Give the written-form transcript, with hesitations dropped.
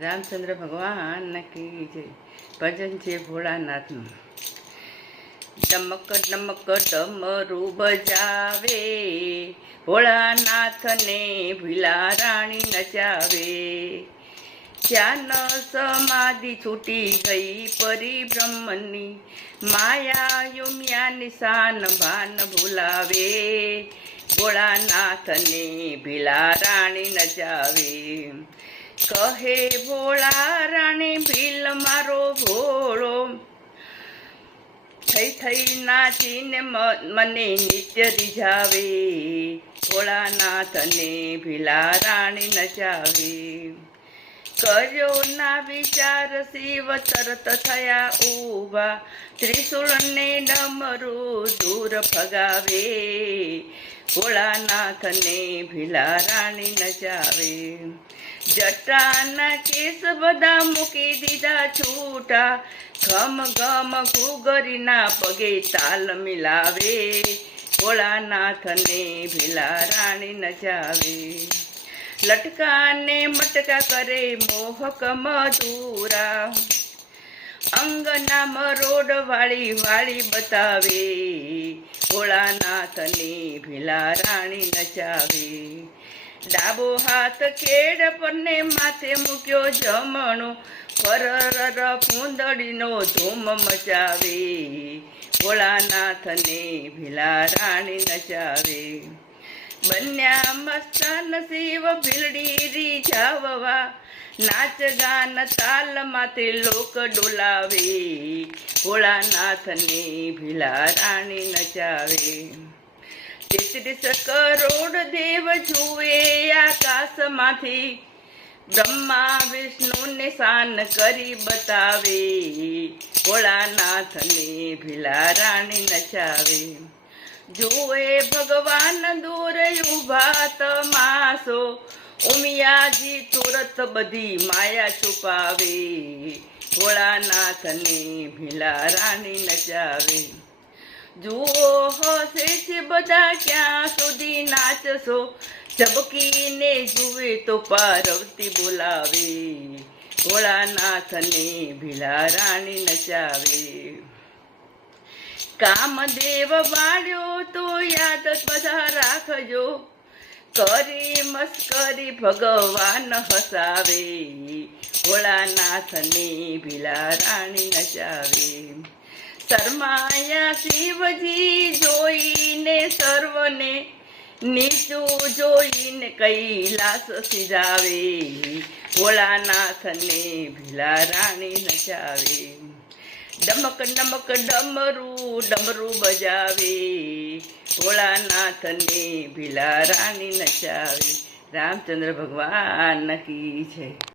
રામચંદ્ર ભગવાન કી જય. ભજન છે ભોળાનાથનું. ડમક ડમક ડમરું બજાવે, ભોળાનાથને ભીલા રાણી નચાવે. ધ્યાન સમાધિ છૂટી ગઈ પરિબ્રહ્મની, માયા યુમિયા નિશાન ભાન ભૂલાવે. ભોળાનાથને ભીલા રાણી નચાવે. કહે ભોળા રાણી ભીલ મારો ભોળો, થઈ થઈ નાચીને મને નિત્ય રીઝાવે. ભોળાનાથને ભીલા રાણી નચાવે. કર્યો ના વિચાર શિવ તરત થયા ઊભા, ત્રિશુળને ડમરું દૂર ફગાવે. ભોળાનાથને ભીલા રાણી નચાવે. જટાના કેસ બધા મૂકી દીધા છૂટા, ઘમ ઘમ ઘૂઘરીના પગે તાલ મિલાવે. ભોળાનાથને ભીલા રાણી નચાવે. લટકાને મટકા કરે મોહક મધુરા, અંગના મરોડ વાળી વાળી બતાવે. ભોળાનાથને ભીલા રાણી નચાવે. ડાબો હાથ કેડ પરને માથે મૂક્યો જમણો, ફરર કુંદડીનો ધૂમ મચાવે. ભોળાનાથને ભીલા રાણી નચાવે. બન્યા મસ્તાન શિવ ભીલડી રીઝાવવા, નાચ ગાન તાલ માથે લોક ડોલાવે. ભોળાનાથને ભીલા રાણી નચાવે. 33 કરોડ દેવ જુએ આકાશમાંથી, બ્રહ્મા વિષ્ણુને શાન કરી બતાવે. ભોળાનાથને ભીલા રાણી નચાવે. જુએ ભગવાન દૂર ઉભા તમાસો, ઉમિયાજી તુરત બધી માયા છુપાવે. ભોળાનાથને ભીલા રાણી નચાવે. જુઓ હસે છે બધા ક્યાં સુધી નાચશો, ઝબકીને જુએ તો પાર્વતી બોલાવે. ભોળાનાથને ભીલા રાણી નચાવે. કામદેવ વાળ્યો તો યાદ બધા રાખજો, કરી મસ્કરી ભગવાન હસાવે. ભોળાનાથને ભીલા રાણી નચાવે. શરમાયા શિવજી જોઈને સર્વને, નીચું જોઈને કૈલાસ સિજાવે. ભોળાનાથને ભીલા રાણી નચાવે. ડમક ડમક ડમરું ડમરું બજાવે. ભોળાનાથને ભીલા રાણી નચાવે. રામચંદ્ર ભગવાન કી જય.